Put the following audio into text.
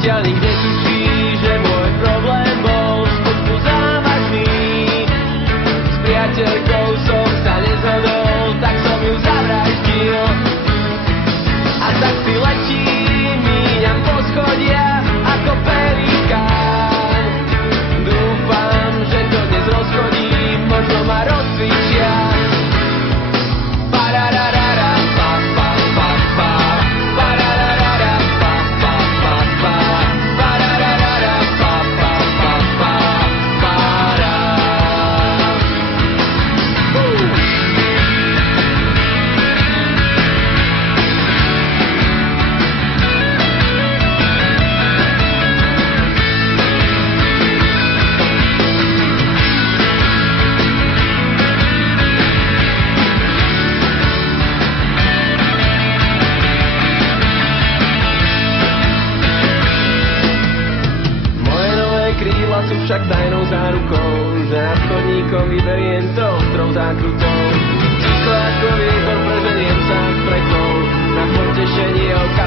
Zatiaľ nikde tuší, že môj problém bol skutku závažný. S priateľkou som sa nezhodol, tak som ju zavraždil. A tak si letím, míňam poschodia ako pelikán. Dúfam, že to dnes rozchodím, možno ma rozcvičia. Parararara, pa, pa, pa, pa. Parararara, pa, pa, pa, pa. Parararara, pa, pa, pa, pa. Para. Moje nové krídla sú však tajnou zárukou, že nad chodníkom vyberiem to ostrou zákrutou. Ticho ako vietor preženiem sa s preklou, na potešenie oka